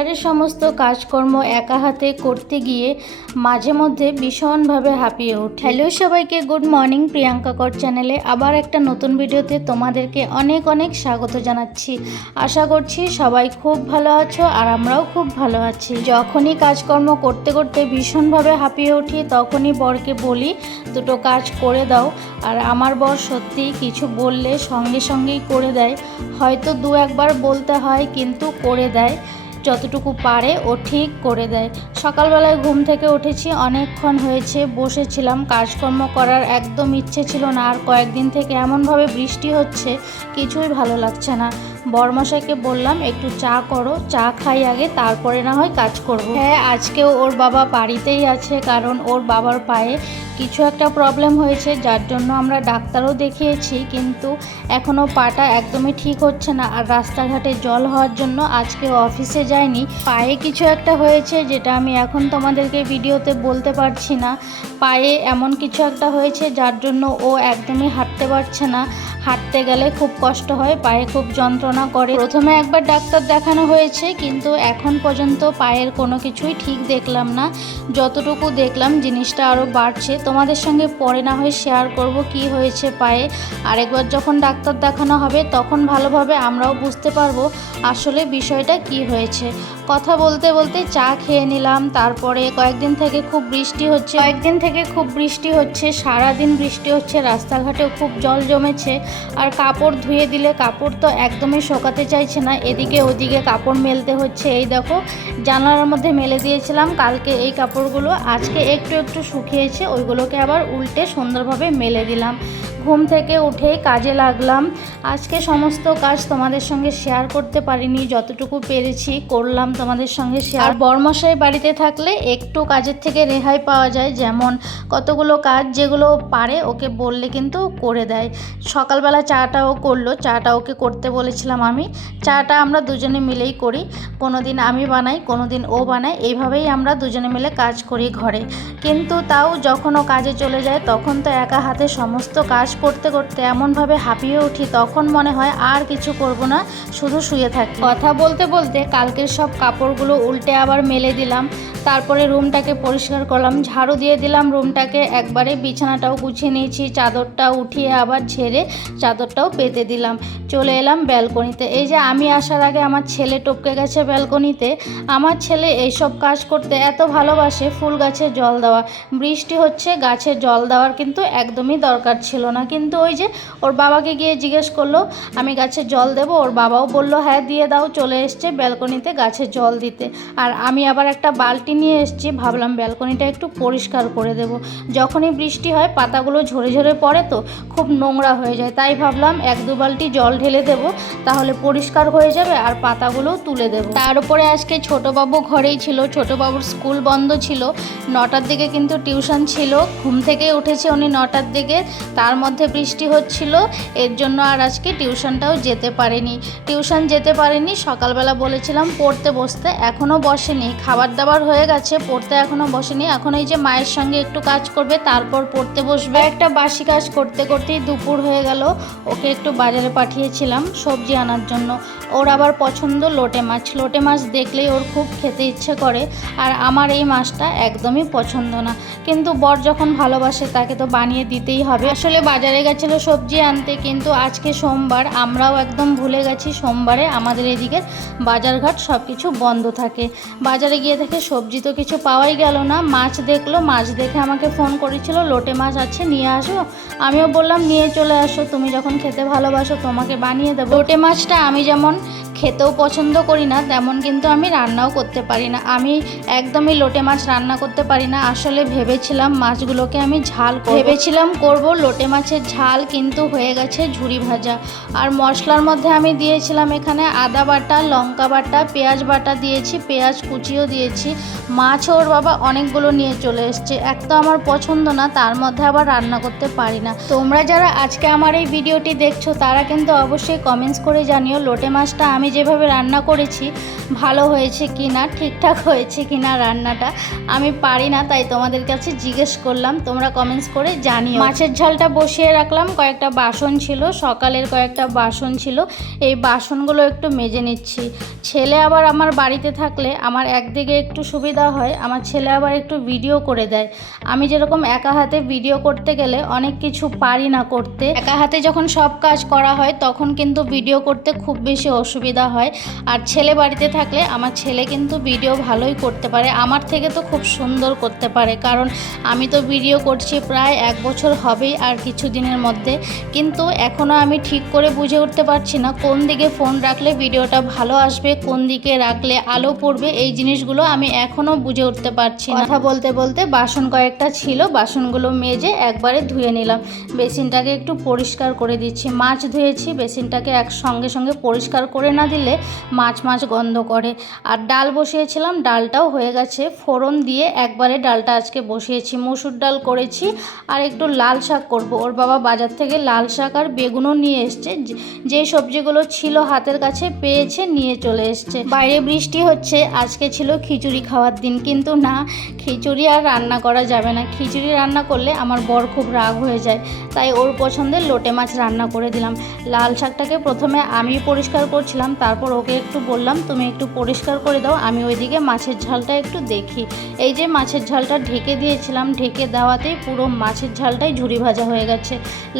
সংসারের সমস্ত কাজকর্ম একা হাতে করতে গিয়ে মাঝে মধ্যে ভীষণভাবে হাঁপিয়ে ওঠে। হ্যালো সবাইকে, গুড মর্নিং। প্রিয়াঙ্কা কর চ্যানেলে আবার একটা নতুন ভিডিওতে তোমাদেরকে অনেক অনেক স্বাগত জানাচ্ছি। আশা করছি সবাই খুব ভালো আছো আর আমরাও খুব ভালো আছি। যখনই কাজকর্ম করতে করতে ভীষণভাবে হাঁপিয়ে উঠি তখনই বরকে বলি দুটো কাজ করে দাও, আর আমার বর সত্যি কিছু বললে সঙ্গে সঙ্গেই করে দেয়। হয়তো দু একবার বলতে হয় কিন্তু করে দেয়, যতটুকু পারে ও ঠিক করে দেয়। সকালবেলায় ঘুম থেকে উঠেছি, অনেকক্ষণ হয়েছে বসেছিলাম, কাজকর্ম করার একদম ইচ্ছে ছিল না। আর কয়েকদিন থেকে এমনভাবে বৃষ্টি হচ্ছে কিছুই ভালো লাগছে না। বরমশাইকে বললাম একটু চা করো, চা খাই আগে, তারপরে না হয় কাজ করব। হ্যাঁ, আজকেও ওর বাবা বাড়িতেই আছে, কারণ ওর বাবার পায়ে কিছু একটা প্রবলেম হয়েছে, যার জন্য আমরা ডাক্তারও দেখিয়েছি, কিন্তু এখনও পাটা একদমই ঠিক হচ্ছে না। আর রাস্তাঘাটে জল হওয়ার জন্য আজকে অফিসে যায়নি। পায়ে কিছু একটা হয়েছে যেটা আমি এখন তোমাদেরকে ভিডিওতে বলতে পারছি না। পায়ে এমন কিছু একটা হয়েছে যার জন্য ও একদমই হাঁটতে পারছে না। হাঁটতে গেলে খুব কষ্ট হয়, পায়ে খুব যন্ত্রণা করে। প্রথমে একবার ডাক্তার দেখানো হয়েছে, কিন্তু এখন পর্যন্ত পায়ের কোনো কিছুই ঠিক দেখলাম না। যতটুকু দেখলাম জিনিসটা আরও বাড়ছে। তোমাদের সঙ্গে পরে না হয় শেয়ার করব কি হয়েছে পায়ে। আরেকবার যখন ডাক্তার দেখানো হবে তখন ভালোভাবে আমরাও বুঝতে পারবো আসলে বিষয়টা কি হয়েছে। কথা বলতে বলতে চা খেয়ে নিলাম। তারপরে কয়েকদিন থেকে খুব বৃষ্টি হচ্ছে, সারাদিন বৃষ্টি হচ্ছে, রাস্তাঘাটেও খুব জল জমেছে। আর কাপড় ধুয়ে দিলে কাপড় তো একদমই শোকাতে চাইছে না, এদিকে ওদিকে কাপড় মেলতে হচ্ছে। এই দেখো, জানালার মধ্যে মেলে দিয়েছিলাম কালকে এই কাপড়গুলো, আজকে একটু একটু শুকিয়েছে, ওইগুলোকে আবার উল্টে সুন্দরভাবে মেলে দিলাম। ঘুম থেকে উঠেই কাজে লাগলাম। আজকে সমস্ত কাজ তোমাদের সঙ্গে শেয়ার করতে পারিনি, যতটুকু পেরেছি করলাম তোমাদের সঙ্গে শেয়ার। বরমশাই বাড়িতে থাকলে একটু কাজের থেকে রেহাই পাওয়া যায়, যেমন কতগুলো কাজ যেগুলো পারে ওকে বললে কিন্তু করে দেয়। সকালবেলা চাটাও করলো, চাটা ওকে করতে বলেছিলাম আমি। চাটা আমরা দুজনে মিলেই করি, কোনো দিন আমি বানাই, কোনো দিন ও বানায়, এইভাবেই আমরা দুজনে মিলে কাজ করি ঘরে। কিন্তু তাও যখন ও কাজে চলে যায় তখন তো একা হাতে সমস্ত কাজ করতে করতে এমনভাবে হাঁপিয়ে উঠি, তখন মনে হয় আর কিছু করব না, শুধু শুয়ে থাকি। কথা বলতে বলতে কালকের সব কাপড়গুলো উল্টে আবার মেলে দিলাম। তারপরে রুমটাকে পরিষ্কার করলাম, ঝাড়ু দিয়ে দিলাম রুমটাকে একবারে। বিছানাটাও গুছিয়ে নিয়েছি, চাদরটা উঠিয়ে আবার ঝেড়ে চাদরটাও পেতে দিলাম। চলে এলাম ব্যালকনিতে। এই যে আমি আসার আগে আমার ছেলে টপকে গেছে ব্যালকনিতে। আমার ছেলে এইসব কাজ করতে এত ভালোবাসে, ফুল গাছে জল দেওয়া। বৃষ্টি হচ্ছে, গাছে জল দেওয়ার কিন্তু একদমই দরকার ছিল না, কিন্তু ওই যে ওর বাবাকে গিয়ে জিজ্ঞেস করলো আমি গাছে জল দেবো, ওর বাবাও বলল হ্যাঁ দিয়ে দাও, চলে এসছে ব্যালকনিতে গাছে জল দিতে। আর আমি আবার একটা বালতি নিয়ে এসেছি, ভাবলাম ব্যালকনিটা একটু পরিষ্কার করে দেব। যখনই বৃষ্টি হয় পাতাগুলো ঝরে ঝরে পড়ে তো খুব নোংরা হয়ে যায়, তাই ভাবলাম এক দু বালতি জল ঢেলে দেবো, তাহলে পরিষ্কার হয়ে যাবে আর পাতাগুলোও তুলে দেবো। তার উপরে আজকে ছোটোবাবু ঘরেই ছিল, ছোটোবাবুর স্কুল বন্ধ ছিল, 9টার দিকে কিন্তু টিউশন ছিল। ঘুম থেকে উঠেছে উনি 9টার দিকে, তার মধ্যে বৃষ্টি হচ্ছিল, এর জন্য আর আজকে টিউশন যেতে পারেনি। সকালবেলা বলেছিলাম পড়তে বসতে, এখনও বসেনি। খাবার দাবার হয়ে গেছে, পড়তে এখনও বসেনি। এখন এই যে মায়ের সঙ্গে একটু কাজ করবে, তারপর পড়তে বসবে। একটা বাসি কাজ করতে করতেই দুপুর হয়ে গেল। ওকে একটু বাজারে পাঠিয়েছিলাম সবজি আনার জন্য। ওর আবার পছন্দ লোটে মাছ, লোটে মাছ দেখলেই ওর খুব খেতে ইচ্ছে করে, আর আমার এই মাছটা একদমই পছন্দ না, কিন্তু বর যখন ভালোবাসে তাকে তো বানিয়ে দিতেই হবে। আসলে বাজারে গেছিলো সবজি আনতে, কিন্তু আজকে সোমবার, আমরাও একদম ভুলে গেছি সোমবারে আমাদের এদিকে বাজারঘাট সব কিছু বন্ধ থাকে। বাজারে গিয়ে দেখে সবজি তো কিছু পাওয়াই গেল না। মাছ দেখলো, মাছ দেখে আমাকে ফোন করেছিল লোটে মাছ আছে নিয়ে আসো। আমিও বললাম নিয়ে চলে আসো, তুমি যখন খেতে ভালোবাসো তোমাকে বানিয়ে দেবো। লোটে মাছটা আমি যেমন খেতেও পছন্দ করি না, তেমন কিন্তু আমি রান্নাও করতে পারি না। আমি একদমই লোটে মাছ রান্না করতে পারি না। আসলে ভেবেছিলাম মাছগুলোকে আমি করব লোটে মাছের ঝাল, কিন্তু হয়ে গেছে ঝুরি ভাজা। আর মশলার মধ্যে আমি দিয়েছিলাম এখানে আদা বাটা, লঙ্কা বাটা, পেঁয়াজ বাটা দিয়েছি, পেঁয়াজ কুচিও দিয়েছি। মাছ ওর বাবা অনেকগুলো নিয়ে চলে এসছে, এক তো আমার পছন্দ না, তার মধ্যে আবার রান্না করতে পারি না। তোমরা যারা আজকে আমার এই ভিডিওটি দেখছো তারা কিন্তু অবশ্যই কমেন্টস করে জানিও লোটে মাছটা আমি যেভাবে রান্না করেছি ভালো হয়েছে কি না, ঠিকঠাক হয়েছে কি না রান্নাটা। আমি পারি না, তাই তোমাদের কাছে জিজ্ঞেস করলাম, তোমরা কমেন্টস করে জানিও। মাছের ঝালটা বসিয়ে রাখলাম, কয়েকটা বাসন ছিল, সকালের কয়েকটা বাসন ছিল, এই বাসনগুলো একটু মেজে নিচ্ছি। ছেলে আবার আমার বাড়িতে থাকলে আমার একদিকে একটু সুবিধা হয়, আমার ছেলে আবার একটু ভিডিও করে দেয়। আমি যেরকম একা হাতে ভিডিও করতে গেলে অনেক কিছু পারি না করতে, একা হাতে যখন সব কাজ করা হয় তখন কিন্তু ভিডিও করতে খুব বেশি অসুবিধা হয়। আর ছেলে বাড়িতে থাকলে আমার ছেলে কিন্তু ভিডিও ভালোই করতে পারে, আমার থেকে তো খুব সুন্দর করতে পারে, কারণ আমি তো ভিডিও করছি প্রায় 1 বছর হবেই আর কিছু দিনের মধ্যে। কিন্তু এখনও আমি ঠিক করে বুঝে উঠতে পারছি না কোন দিকে ফোন রাখলে ভিডিওটা ভালো আসবে, কোন দিকে রাখলে আলো পড়বে, এই জিনিসগুলো আমি এখনও বুঝে উঠতে পারছি না। কথা বলতে বলতে বাসন কয়েকটা ছিল, বাসনগুলো মেজে একবারে ধুয়ে নিলাম। বেসিনটাকে একটু পরিষ্কার করে দিচ্ছি, মাছ ধুয়েছি, বেসিনটাকে সঙ্গে সঙ্গে পরিষ্কার করে না দিলে মাছ গন্ধ করে। আর ডাল বসিয়েছিলাম, ডালটাও হয়ে গেছে, ফোড়ন দিয়ে একবারে ডালটা আজকে বসিয়েছি। মসুর ডাল করেছি আর একটু লাল শাক করব। ওর বাবা বাজার থেকে লাল শাক আর বেগুনও নিয়ে এসছে, যে সবজিগুলো ছিল হাতের কাছে পেয়েছে নিয়ে চলে এসছে। বাইরে বৃষ্টি হচ্ছে, আজকে ছিল খিচুড়ি খাওয়ার দিন, কিন্তু না, খিচুড়ি আর রান্না করা যাবে না। খিচুড়ি রান্না করলে আমার বর খুব রাগ হয়ে যায়, তাই ওর পছন্দের লোটে মাছ রান্না করে দিলাম। লাল শাকটাকে প্রথমে আমি পরিষ্কার করছিলাম, তারপর ওকে একটু বললাম তুমি একটু পরিষ্কার করে দাও, আমি ওইদিকে মাছের ঝালটা একটু দেখি। এই যে মাছের ঝালটা ঢেকে দিয়েছিলাম, ঢেকে দেওয়াতেই পুরো মাছের ঝালটাই ঝুরি ভাজা হয়ে গেছে।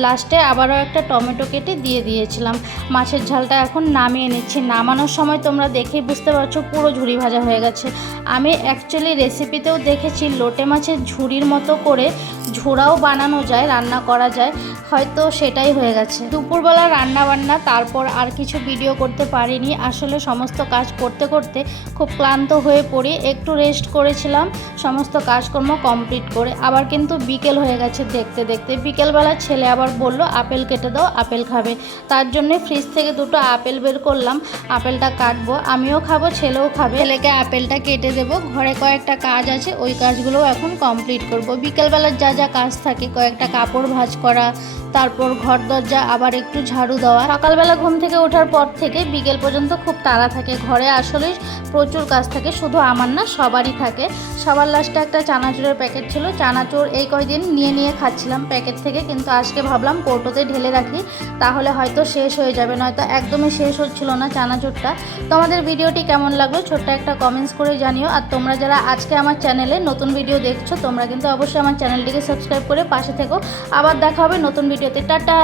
লাস্টে আবারও একটা টমেটো কেটে দিয়ে দিয়েছিলাম। মাছের ঝালটা এখন নামিয়ে নিচ্ছি। নামানোর সময় তোমরা দেখেই বুঝতে পারছো পুরো ঝুরি ভাজা হয়ে গেছে। আমি অ্যাকচুয়ালি রেসিপিতেও দেখেছি লোটে মাছের ঝুরির মতো করে ঝোড়াও বানানো যায়, রান্না করা যায়, হয়তো সেটাই হয়ে গেছে। দুপুরবেলা রান্না বান্না, তারপর আর কিছু ভিডিও করতে পারিনি। আসলে সমস্ত কাজ করতে করতে খুব ক্লান্ত হয়ে পড়ি, একটু রেস্ট করেছিলাম সমস্ত কাজকর্ম কমপ্লিট করে। আবার কিন্তু বিকেল হয়ে গেছে দেখতে দেখতে। বিকেলবেলা ছেলে আবার বলল আপেল কেটে দাও, আপেল খাবে। তার জন্য ফ্রিজ থেকে 2টো আপেল বের করলাম, আপেলটা কাটবো, আমিও খাবো, ছেলেও খাবে। ছেলেকে আপেলটা কেটে দেবো। ঘরে কয়েকটা কাজ আছে, ওই কাজগুলোও এখন কমপ্লিট করব। বিকেলবেলার যা যা কাজ থাকে, কয়েকটা কাপড় ভাঁজ করা, তারপর ঘর দরজা আবার একটু ঝাড়ু দেওয়া। সকালবেলা ঘুম থেকে ওঠার পর থেকে বিকেল পর্যন্ত খুব তাড়া থাকে ঘরে, আসলে প্রচুর কাজ থাকে, শুধু আমার না সবারই থাকে। সবার লাস্টে একটা চানাচুরের প্যাকেট ছিল, চানাচুর এই কয়দিন নিয়ে খাচ্ছিলাম প্যাকেট থেকে, কিন্তু আজকে ভাবলাম কৌটোতে ঢেলে রাখি, তাহলে হয়তো শেষ হয়ে যাবে, নয়তো একদমই শেষ হচ্ছিল না চানাচুরটা। তোমাদের ভিডিওটি কেমন লাগলো ছোট্ট একটা কমেন্টস করে জানিও। আর তোমরা যারা আজকে আমার চ্যানেলে নতুন ভিডিও দেখছো, তোমরা কিন্তু অবশ্যই আমার চ্যানেলটিকে সাবস্ক্রাইব করে পাশে থেকো। আবার দেখা হবে নতুন ভিডিওতে। টাটা।